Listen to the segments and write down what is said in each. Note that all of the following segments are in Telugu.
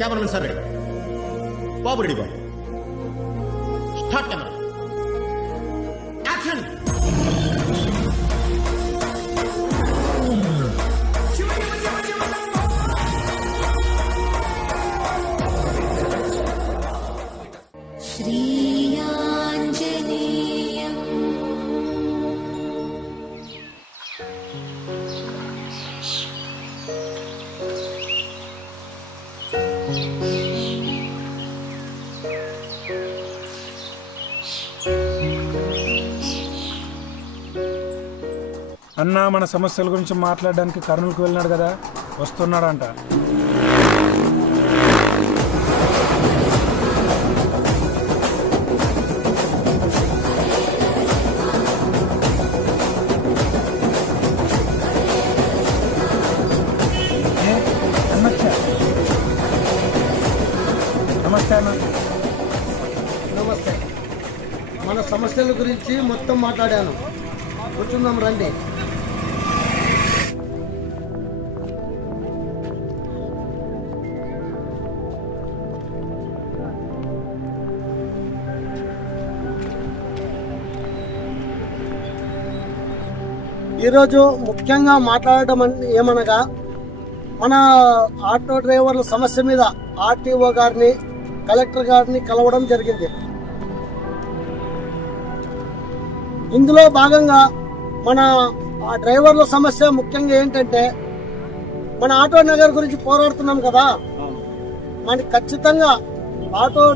కెమెరామెన్ సార్ రెడీ, బాబు రెడీ, బాబు స్టార్ట్ కెమెరా యాక్షన్. అన్నా మన సమస్యల గురించి మాట్లాడడానికి కర్నూలుకు వెళ్ళినాడు కదా, వస్తున్నాడంట. నమస్తే అన్న. నమస్తే. మన సమస్యల గురించి మొత్తం మాట్లాడాను, కూర్చుందాం రండి. ఈరోజు ముఖ్యంగా మాట్లాడడం ఏమనగా మన ఆటో డ్రైవర్ల సమస్య మీద ఆర్టీఓ గారిని, కలెక్టర్ గారిని కలవడం జరిగింది. ఇందులో భాగంగా మన ఆ డ్రైవర్ల సమస్య ముఖ్యంగా ఏంటంటే, మన ఆటో నగర్ గురించి పోరాడుతున్నాం కదా, మనకి ఖచ్చితంగా ఆటో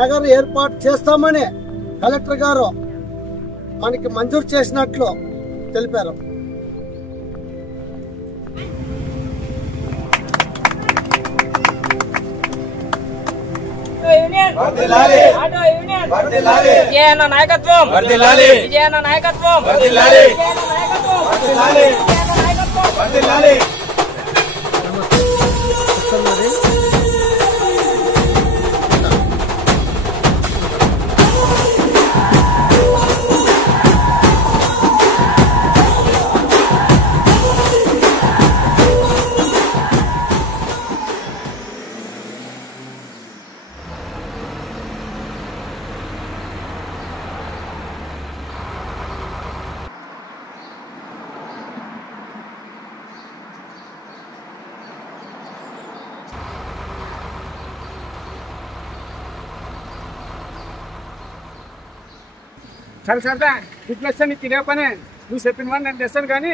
నగర్ ఏర్పాటు చేస్తామని కలెక్టర్ గారు మనకి మంజూరు చేసినట్లు తెలిపారు. నాయకత్వం సరే సరదా ఇట్లా నీకు ఇదే పని, నువ్వు చెప్పిన వాడిని నేను తెస్తాను, కానీ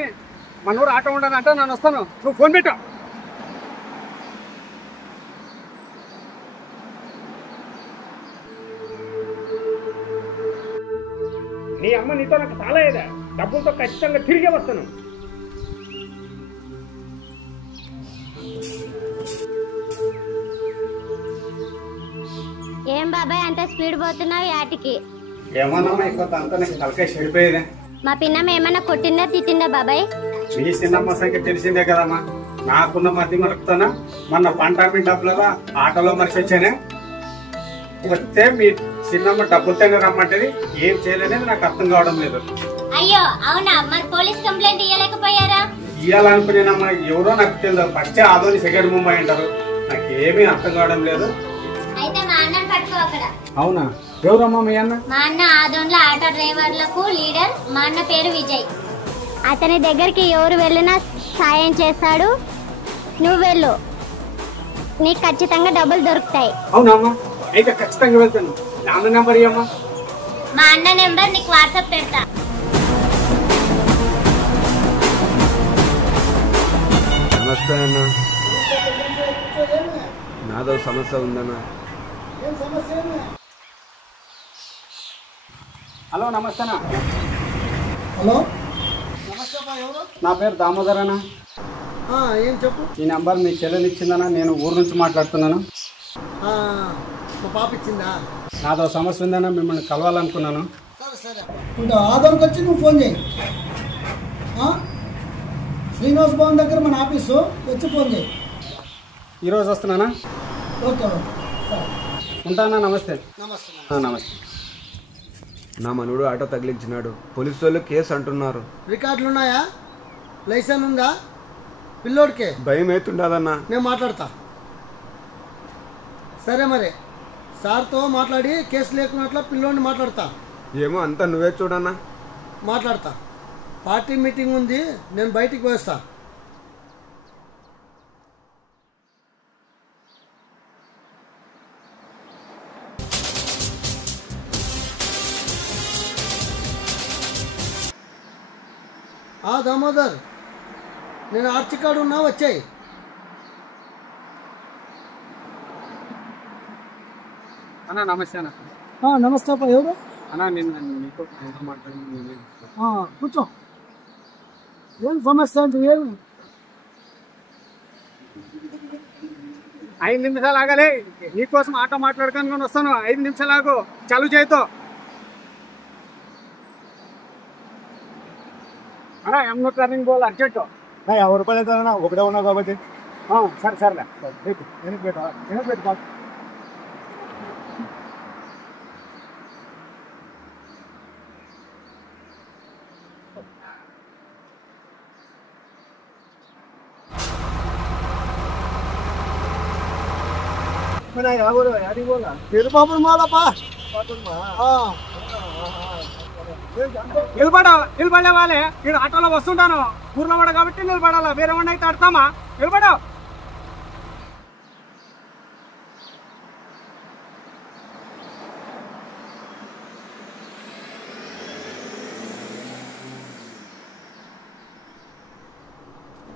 మన ఊరు ఆటో ఉండదంటే నేను వస్తాను, నువ్వు ఫోన్ పెట్టు. నీ అమ్మ నీతో నాకు చాలా ఏదా, డబ్బులతో ఖచ్చితంగా తిరిగే వస్తాను. ఏం బాబాయ్ అంత స్పీడ్ పోతున్నావు యాటికి? ఏమన్నా ఇంకొంత అంతా నాకు తలకాయ చెడిపోయేదే. మా పిన్నమ్మ ఏమన్నా కొట్టిందా తిట్టిందా బాబాయ్? మీ చిన్నమ్మ సంఖ్య తెలిసిందే కదమ్మా, నాకున్న మధ్య మరుపుతానా, మొన్న పంట డబ్బులలో ఆటోలో మరిచి వచ్చానే, వస్తే మీ చిన్నమ్మ డబ్బులతోనే రమ్మంటది, ఏం చేయలేదని నాకు అర్థం కావడం లేదు. అయ్యో అవునా, మరి పోలీస్ కంప్లైంట్ ఇవ్వలేకపోయారా? ఇవ్వాలనుకునేనమ్మా, ఎవరో నాకు తెలియదు, ఫస్ట్ ఆదోని సెకండ్ ముంబై అంటారు, నాకు ఏమీ అర్థం కావడం లేదు. అయితే మా అన్నని పట్టుకో అక్కడ. అవునా, ఎవరమ్మా మీ అన్న? మా అన్న ఆదోన్లో ఆటో డ్రైవర్లకు లీడర్. మా అన్న పేరు విజయ్. అతని దగ్గరికి ఎవరు వెళ్ళినా సాయం చేస్తాడు, నువ్వు వెళ్ళు, నీకు ఖచ్చితంగా డబ్బులు దొరుకుతాయి. అవునమ్మా, అయితే ఖచ్చితంగా వెళ్తాను. నా అన్న నెంబర్ ఇవ్వమ్మా. మా అన్న నెంబర్ నీకు వాట్సాప్ పెడతా. నమస్తే అన్న, నాదో సమస్య ఉందన్నా. హలో నమస్తేనా. హలో నా పేరు దామోదర్ అన్న. ఏం చెప్పు. ఈ నెంబర్ మీ చెల్లెలు ఇచ్చిందన్నా, నేను ఊరు నుంచి మాట్లాడుతున్నాను. మా పాప ఇచ్చిందా? నాదో సమస్య ఉందన్నా, మిమ్మల్ని కలవాలనుకున్నాను. సరే ఆధార్కి వచ్చి నువ్వు ఫోన్ చేయి. శ్రీనివాస్ భవన్ దగ్గర మన ఆఫీసు, వచ్చి ఫోన్ చేయి. ఈరోజు వస్తున్నానా? ఓకే ఓకే సరే ఉంటానా. నమస్తే. నమస్తే. నమస్తే. నా మనోడు ఆటో తగిలించినాడు, పోలీసు వాళ్ళు కేసు అంటున్నారు. రికార్డులు ఉన్నాయా? లైసెన్స్ ఉందా పిల్లోడికే? భయం అవుతుండదన్నా. నేను మాట్లాడతా. సరే మరి సార్తో మాట్లాడి కేసు లేకున్నట్ల పిల్లోని మాట్లాడతా. ఏమో అంతా నువ్వే చూడన్నా. మాట్లాడతా. పార్టీ మీటింగ్ ఉంది, నేను బయటికి పోయేస్తా. దామోదర్, నేను ఆర్చికాడు ఉన్నా, వచ్చాయి. అన్నా నమస్తే అన్న. నమస్తే అప్ప. ఎవరు అన్నా నేను నీతో మాట్లాడి కూర్చో. ఏం సమస్య అంటే ఏమి? 5 నిమిషాలు ఆగలే, నీకోసం ఆటో మాట్లాడుకొని వస్తాను. 5 నిమిషాలు ఆగు, చలు చేతో. అన్నా ఎన్నో టర్నింగ్ పోవాలి అర్జెంట్. 50 రూపాయలు అవుతుందన్నా, ఒకటే ఉన్నావు కాబట్టి. సరే సరేలే, వెనక్కి పెట్టు. తిరుపాపురం మాలపా. నిలబడే వాళ్ళే. నేను ఆటోలో వస్తుంటాను, ఊర్లోవాడ కాబట్టి నిలబడాలా, వేరే వాడిని అయితే అడతామా? నిలబడా.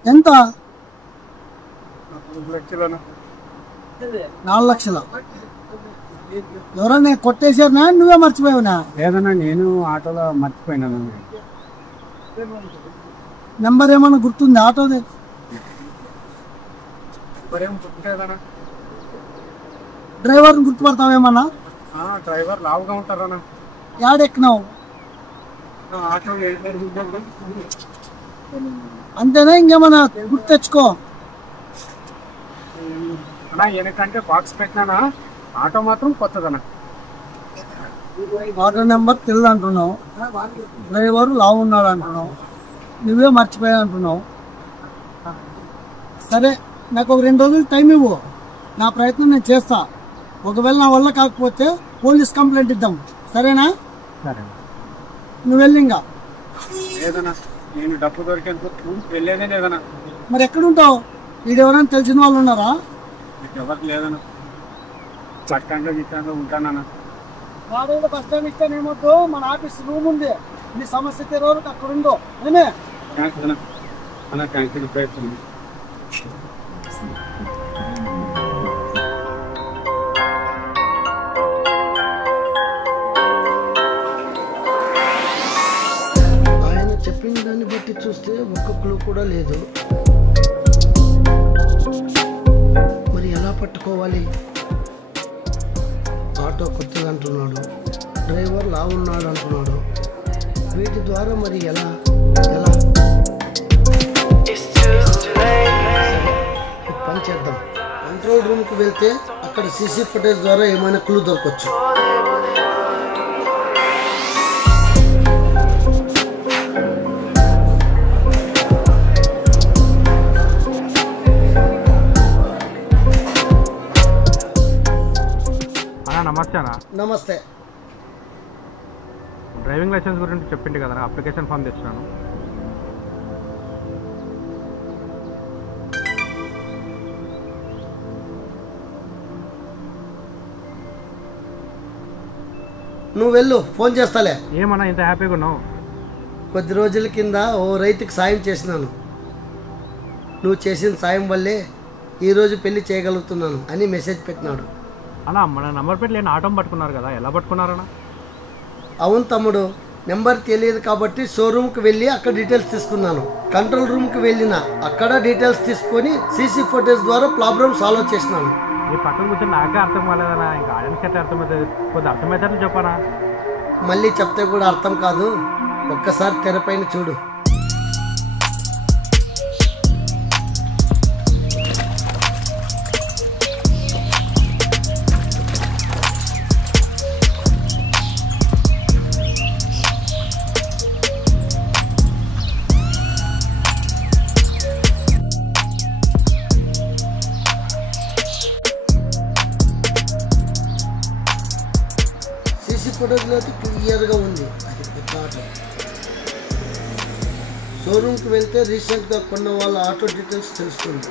ఎంత? 4 లక్షలు. 4 లక్షలు. ఎవరన్నా కొట్టేసారునా, నువ్వే మర్చిపోయావునా? లేదన్నా, నేను ఆటోలో మర్చిపోయినాను. నెంబర్ ఏమన్నా గుర్తుంది ఆటోది? డ్రైవర్ని గుర్తుపడతావేమన్నా? డ్రైవర్ లావుగా ఉంటారన్నా. యాడెక్కినావు? ఆటో అంతేనా, ఇంకేమన్నా గుర్తు తెచ్చుకో. అన్నా వెనకంటే బాక్స్ పెట్టినానా, ఆటో మాత్రం కొత్తదన్నా. ఆటో నెంబర్ తెలియదు అంటున్నావు, డ్రైవర్ లావు ఉన్నాడు అంటున్నావు, నువ్వే మర్చిపోయా అంటున్నావు. సరే, నాకు ఒక 2 రోజులు టైం ఇవ్వు, నా ప్రయత్నం నేను చేస్తా. ఒకవేళ నా వల్ల కాకపోతే పోలీస్ కంప్లైంట్ ఇద్దాం, సరేనా? సరే. నువ్వు వెళ్ళి ఇంకా. లేదన్నా, నేను డబ్బు దొరికేందుకు వెళ్ళేదే లేదన్నా. మరి ఎక్కడుంటావు? వీడెవరైనా తెలిసిన వాళ్ళు ఉన్నారా? ఎవరికి లేదన్నా, చట్టంగా గిట్టంగా ఉంటానన్నా. వాడేదో బస్ స్టాండ్ ఇస్తానేమొద్దు, మన ఆఫీస్ రూమ్ ఉంది, నీ సమస్య తెరవరకు అక్కడ ఉందో. ఏమే? థ్యాంక్స్ అన్నా. అన్నా థ్యాంక్ యూ. ప్రయత్నం. ఆయన చెప్పిన దాన్ని బట్టి చూస్తే ఒక్క క్లూ కూడా లేదు. మరి ఎలా పట్టుకోవాలి? ఆటో కొత్తది అంటున్నాడు, డ్రైవర్ లావున్నాడు అంటున్నాడు. వీటి ద్వారా మరి ఎలా ఎలా పని చేద్దాం. కంట్రోల్ రూమ్కి వెళ్తే అక్కడ సీసీ ఫుటేజ్ ద్వారా ఏమైనా క్లూ దొరకవచ్చు. నమస్తే అన్న. నమస్తే. డ్రైవింగ్ లైసెన్స్ గురించి చెప్పింది కదా, అప్లికేషన్ ఫామ్ తెచ్చినాను. నువ్వు వెళ్ళు, ఫోన్ చేస్తాలే. ఏమన్నా ఇంత హ్యాపీగా ఉన్నావు? కొద్ది రోజుల కింద ఓ రైతుకి సాయం చేసినాను. నువ్వు చేసిన సాయం వల్లే ఈరోజు పెళ్లి చేయగలుగుతున్నాను అని మెసేజ్ పెట్టినాడు. అన్నా మన నంబర్ ప్లేట్ లేని ఆటో పట్టుకున్నారు కదా, ఎలా పట్టుకున్నారన్నా? అవును తమ్ముడు, నెంబర్ తెలియదు కాబట్టి షోరూమ్కి వెళ్ళి అక్కడ డీటెయిల్స్ తీసుకున్నాను. కంట్రోల్ రూమ్కి వెళ్ళిన అక్కడ డీటెయిల్స్ తీసుకొని సీసీ ఫుటేజ్ ద్వారా ప్రాబ్లమ్ సాల్వ్ చేసినాను. ఈ పక్కన కూర్చొని నాకే అర్థం కాలేదన్నా, ఇంకా ఆడియన్స్ అయితే అర్థమవుతుంది. కొద్దిగా అర్థమవుతారని చెప్పానా? మళ్ళీ చెప్తే కూడా అర్థం కాదు, ఒక్కసారి తెరపైన చూడు. ఫోటోస్లో అయితే క్లియర్గా ఉంది. అది పెద్ద ఆటో. షోరూమ్కి వెళ్తే రీసెంట్గా కొన్న వాళ్ళ ఆటో డీటెయిల్స్ తెలుస్తుంది.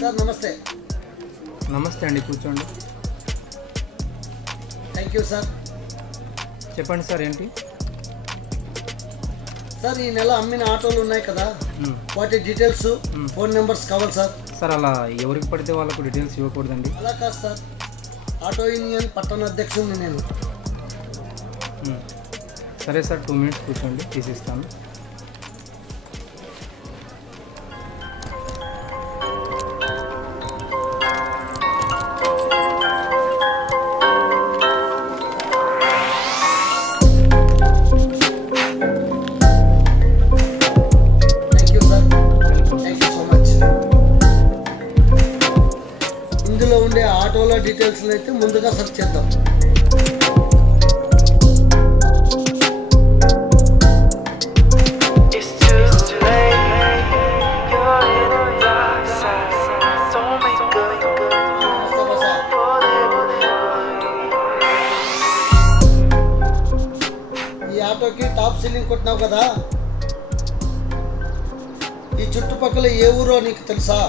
సార్ నమస్తే. నమస్తే అండి, కూర్చోండి. Thank you sir. చెప్పండి సార్, ఏంటి? సార్ ఈ నెల అమ్మిన ఆటోలు ఉన్నాయి కదా, వాటి డీటెయిల్స్ ఫోన్ నెంబర్స్ కావాలి సార్. సార్ అలా ఎవరికి పడితే వాళ్ళకు డీటెయిల్స్ ఇవ్వకూడదండి. అలా కాదు సార్, ఆటో యూనియన్ పట్టణ అధ్యక్షుడిని నేను. సరే సార్, 2 minutes కూర్చోండి, తీసిస్తాను. Thank you sir, thank you so much. ఇందులో ఉండే ఆటోల డీటెయిల్స్ అయితే ముందుగా సెర్చ్ చేద్దాం. ఈ ఆటోకి టాప్ సీలింగ్ కొట్టినావు కదా, ఈ చుట్టుపక్కల ఏ ఊరో నీకు తెలుసా?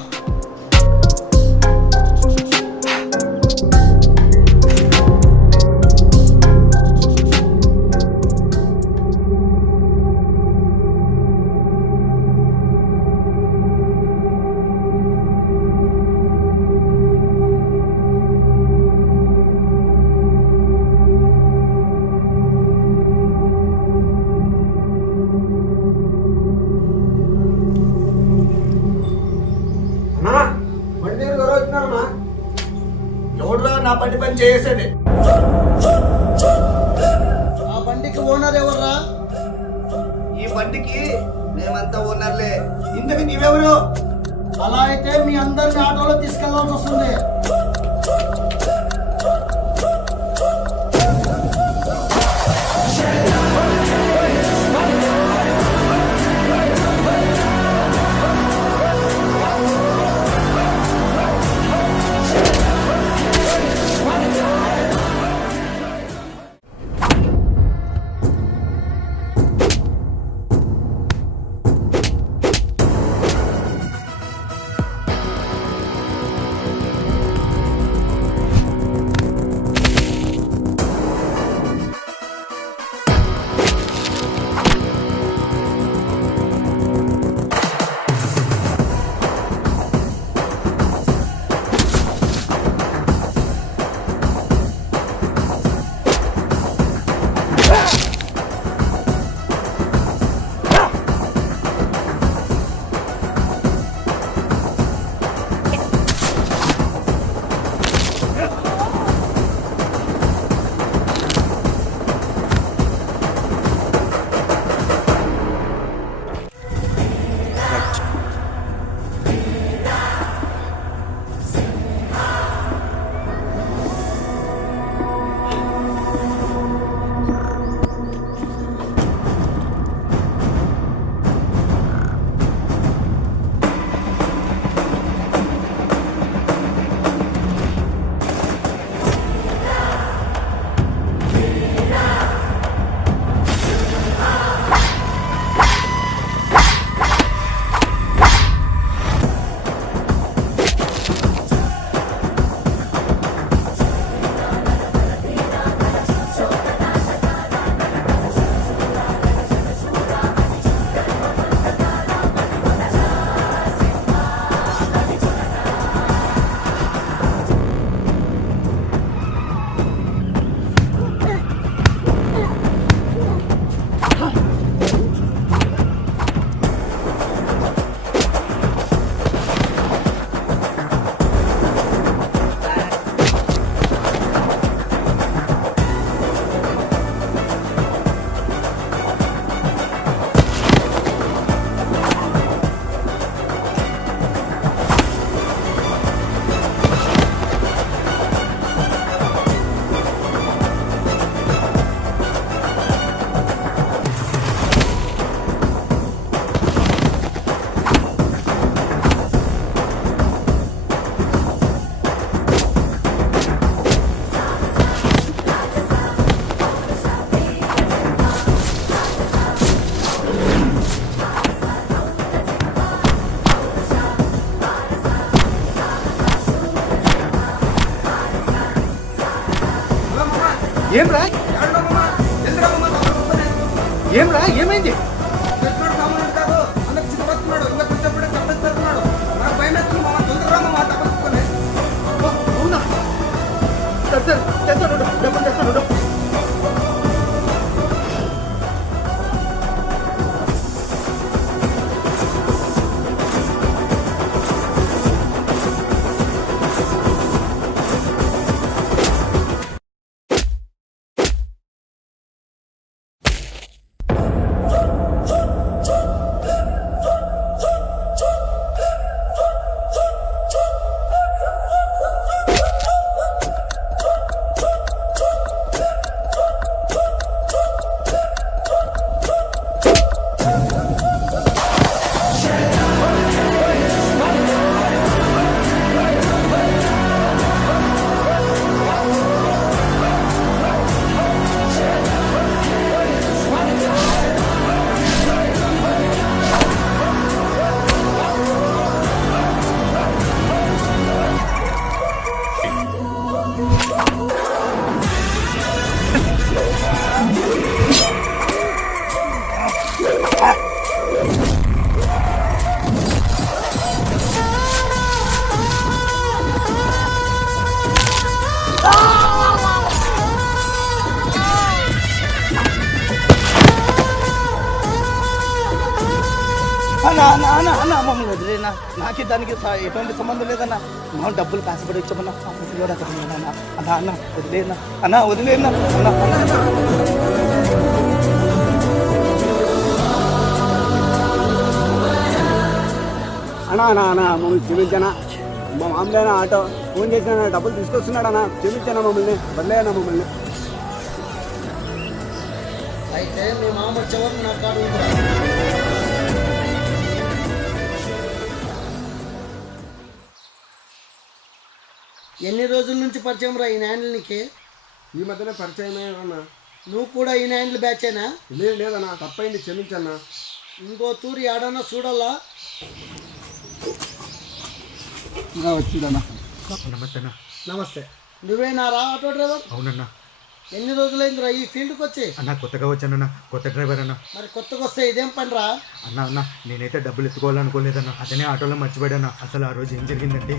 ఎవడురా నా బండి పని చేసేది? ఆ బండికి ఓనర్ ఎవర్రా? ఈ బండికి మేమంతా ఓనర్లే. ఇంతకు నీవెవరు? అలా అయితే మీ అందరిని ఆటోలో తీసుకెళ్లాల్సి వస్తుంది. ఏమ్రా ఏమ్రా ఏమైంది? అవునా? సరే తెస్తాను, డబ్బులు తెస్తాను. అన్న మమ్మల్ని వదిలేనా, నాకే దానికి ఎటువంటి సంబంధం లేదన్నా. మా డబ్బులు కాసిపడి వచ్చామన్నా, అన్న అన్న వదిలేనా, అన్న వదిలేనా అన్నా అన్నా అన్నా మమ్మల్ని క్షమించానా? మా మామూలు ఆటో ఫోన్ చేసిన డబ్బులు తీసుకొస్తున్నాడన్నా, క్షమించానా మమ్మల్ని, వదిలేనా మమ్మల్ని. అయితే మీ మామ వచ్చేవారు నా కాడు ఉందిరా. ఎన్ని రోజుల నుంచి పరిచయం రా ఈ హ్యాండిల్ నీకే? ఈ మధ్యనే పరిచయమే అన్నా. నువ్వు కూడా ఈ హ్యాండిల్ బ్యాచేనా? లేదన్నా, తప్పైంది, క్షమించన్నా. ఇంకో తూరి ఆడన్నా చూడాలా? వచ్చిందన్నా. నమస్తే అన్న. నమస్తే. నువ్వేనా రా ఆటో డ్రైవర్? అవునన్నా. ఎన్ని రోజులైందిరా ఈ ఫీల్డ్కి వచ్చి? అన్న కొత్తగా వచ్చానన్నా, కొత్త డ్రైవర్ అన్న. మరి కొత్తగా వస్తే ఇదేం పని రా? అన్న నేనైతే డబ్బులు ఎత్తుకోవాలనుకోలేదన్న, అతనే ఆటోలో మర్చిపోయాడన్నా. అసలు ఆ రోజు ఏం జరిగిందంటే,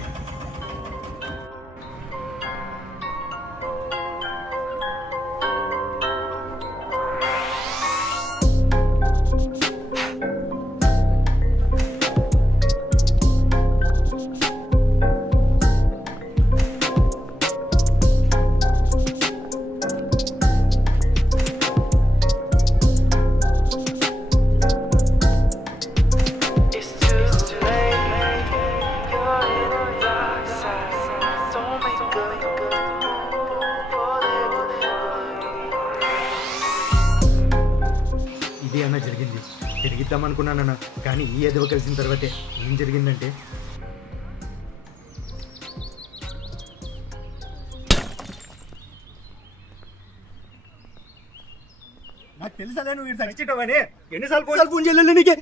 ఇది అన్న జరిగింది. తిరిగిద్దామనుకున్నానన్న, కానీ ఈ ఎదవ కలిసిన తర్వాతే ఏం జరిగిందంటే, నాకు తెలుసా నువ్వు వీడు చచ్చిటవని. ఎన్నిసార్లు ఫోన్ చేయలేదు నీకు?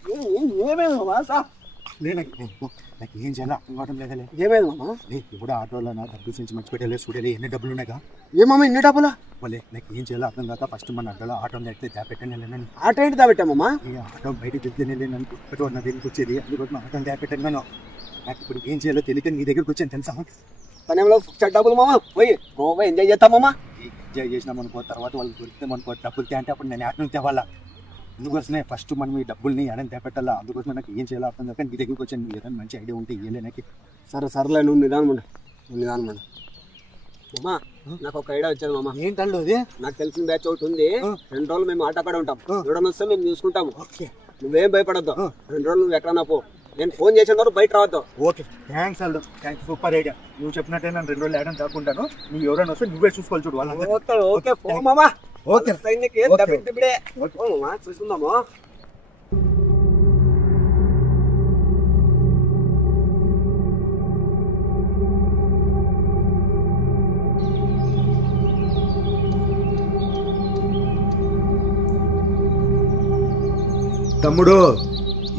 నాకు ఏం చేయాలి అర్థం కావడం లేదలే. ఏమైంది మామ? ఇప్పుడు ఆటోలో నా డబ్బులు నుంచి మర్చిపెట్టలే, చూడలే ఎన్ని డబ్బులు ఉన్నాయిగా. ఏమమ్మా ఇన్ని డబ్బులా? వాళ్ళే నాకు ఏం చేయాలో అర్థం కాక ఫస్ట్ మన అడ్డలో ఆటోలో ఎక్కితే దాపెట్టాను వెళ్ళాను. ఆటో ఏంటి దాబెట్టామమ్మా? ఆటో బయటకు తిరిగి వెళ్ళాను అనుకో, నా దగ్గరికి వచ్చేది, అందుకోసం ఆటో దాపెట్టాను. నాకు ఇప్పుడు ఏం చేయాలో తెలియక నీ దగ్గరికి వచ్చాను తెలుసా. పనేమో డబ్బులు మామ, పోయి గోవా ఎంజాయ్ చేస్తామమ్మా. ఎంజాయ్ చేసినాం అనుకో, తర్వాత వాళ్ళు దొరికితే మనకో డబ్బులు తే అంటే అప్పుడు నేను ఆటో తేవాలా. అందుకోసమే ఫస్ట్ మనం ఈ డబ్బుల్ని ఎడని తేపెట్టాలా. అందుకోసమే నాకు ఏం చేయాలో అర్థం కాక నీ దగ్గరికి వచ్చాను. నువ్వు ఏదైనా మంచి ఐడియా ఉంటే ఇయ్యలే నాకు. సరేలే, నువ్వు నిదానమండి, అమ్మా. నాకు ఒక ఐడియా వచ్చాను మామ. ఏంటండి అది? నాకు తెలిసిన బ్యాచ్ ఒకటి ఉంది. 2 రోజులు మేము ఆటో కాడ ఉంటాం. ఎవడన్నా వస్తే మేము చూసుకుంటాము. నువ్వేం భయపడద్దు. 2 రోజులు నువ్వు ఎక్కడన్నా పో. నేను ఫోన్ చేసిన తర్వాత బయట రావద్దు. Okay, thanks Allu, thanks, super idea. నువ్వు చెప్పినట్టే నేను 2 రోజులు ఏడాది కాకుంటాను. నువ్వు ఎవరైనా వస్తే నువ్వే చూసుకోవాలి చూడు వాళ్ళందరూ. ఓకే పో మామా. ఓకే చూసుకుందాము. తమ్ముడు,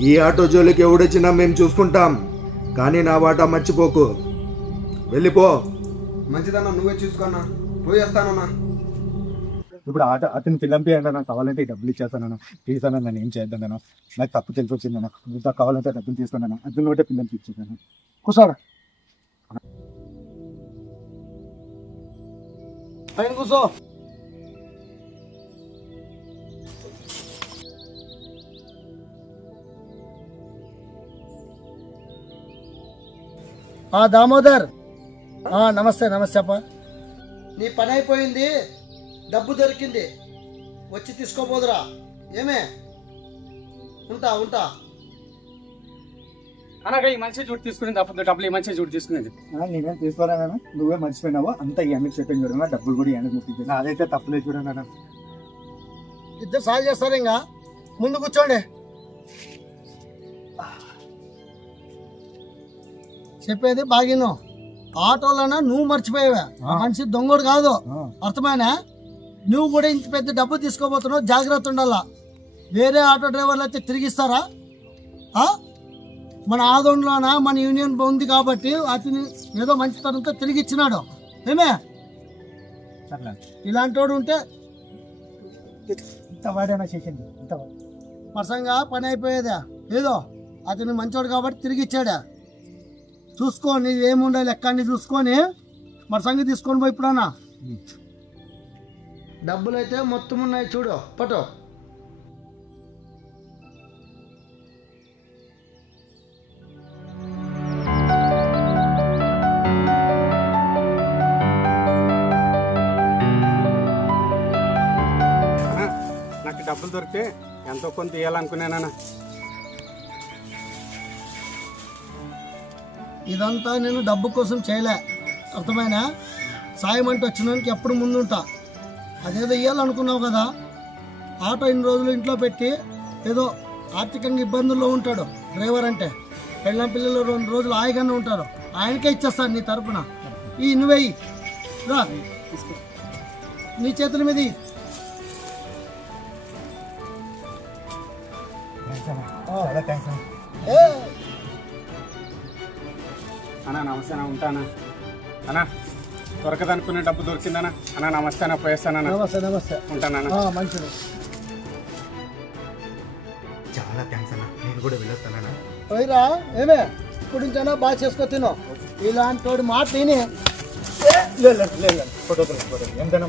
ఈ ఆటో జోలికి ఎవడొచ్చినా మేము చూసుకుంటాం, కానీ నా వాటా మర్చిపోకు. వెళ్ళిపో. మంచిదన్నా, నువ్వే చూసుకున్నా, పోయి వస్తానన్నా. ఇప్పుడు అతను పిల్లంపియండి నాకు కావాలంటే డబ్బులు ఇచ్చేస్తానన్నా ప్లీజ్ అన్న నన్ను ఏం చేద్దానన్నా నాకు తప్పు తెలిసి వచ్చిందన్నా ఇంత కావాలంటే డబ్బులు తీసుకున్నాను అతను ఒకటే పిల్లంపి ఇచ్చేసాను కూర్చోరా పైన కూర్చో. దామోదర్, నమస్తే నమస్తే అప్ప. నీ పని అయిపోయింది, డబ్బు దొరికింది, వచ్చి తీసుకోబోదురా. ఏమే ఉంటా ఉంటా. అనగా ఈ మంచి జూట్ తీసుకునేది డబ్బులు ఈ మంచి జూట్ తీసుకునేది నేనేం తీసుకోరానా నువ్వే మర్చిపోయినావు అంతా ఈ ఎండకు చెప్పాను చూడన్నా డబ్బులు కూడా ఎండకు ముట్టించాను అదైతే తప్పులేదు చూడన్నా. ఇద్దరు సాల్వ్ చేస్తారు. ఇంకా ముందు కూర్చోండి. చెప్పేది బాగిను. ఆటోలన్నా నువ్వు మర్చిపోయావా, ఆ మనిషి దొంగడు కాదు, అర్థమైనా? నువ్వు కూడా ఇంత పెద్ద డబ్బు తీసుకోబోతున్నావు, జాగ్రత్త ఉండాలా. వేరే ఆటో డ్రైవర్లు అయితే తిరిగిస్తారా? మన ఆదోన్లోన మన యూనియన్ ఉంది కాబట్టి అతని ఏదో మంచితనంతో తిరిగి ఇచ్చినాడు. ఏమే ఇలాంటి వాడు ఉంటే పర్సంగా పని అయిపోయేదా? ఏదో అతను మంచోడు కాబట్టి తిరిగి ఇచ్చాడా? చూసుకోని ఏముండే లెక్కన్ని చూసుకొని మరి సంగతి తీసుకొని పోయి ఇప్పుడన్నా. డబ్బులు అయితే మొత్తం ఉన్నాయి చూడు, పటో. నాకు డబ్బులు దొరికితే ఎంతో కొంత ఇవ్వాలనుకున్నానన్నా. ఇదంతా నేను డబ్బు కోసం చేయలే, అర్థమైనా? సాయం అంటే వచ్చినానికి ఎప్పుడు ముందుంటా. అదేదో ఇవ్వాలనుకున్నావు కదా, ఆటో ఇన్ని రోజులు ఇంట్లో పెట్టి ఏదో ఆర్థికంగా ఇబ్బందుల్లో ఉంటాడు డ్రైవర్ అంటే. పెళ్ళం పిల్లలు 2 రోజులు హాయిగానే ఉంటారు, ఆయనకే ఇచ్చేస్తాను నీ తరపున. ఈ నువ్వేయి రా, నీ చేతుల మీద. అన్నా నమస్తే అన్న, ఉంటానా అన్నా. దొరకదనుకునే డబ్బు దొరికిందన్నా. అన్నా నమస్తే అన్న, పోయేస్తానన్నా. నమస్తే నమస్తే. ఉంటానన్నా. మంచిది. చాలా థ్యాంక్స్ అన్న, నేను కూడా వెళ్ళొస్తానన్నా. పోయిరా. ఏమే ఇప్పుడు నుంచైనా బాగా చేసుకో, తిను. ఇలాంటి వాడి మాట తిని ఎంతైనా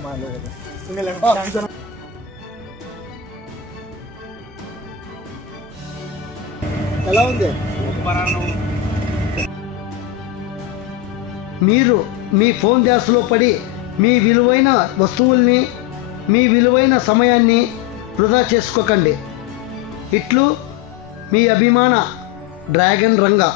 ఎలా ఉంది? మీరు మీ ఫోన్ ధ్యాసలో పడి మీ విలువైన వస్తువుల్ని, మీ విలువైన సమయాన్ని వృధా చేసుకోకండి. ఇట్లు మీ అభిమాన డ్రాగన్ రంగా.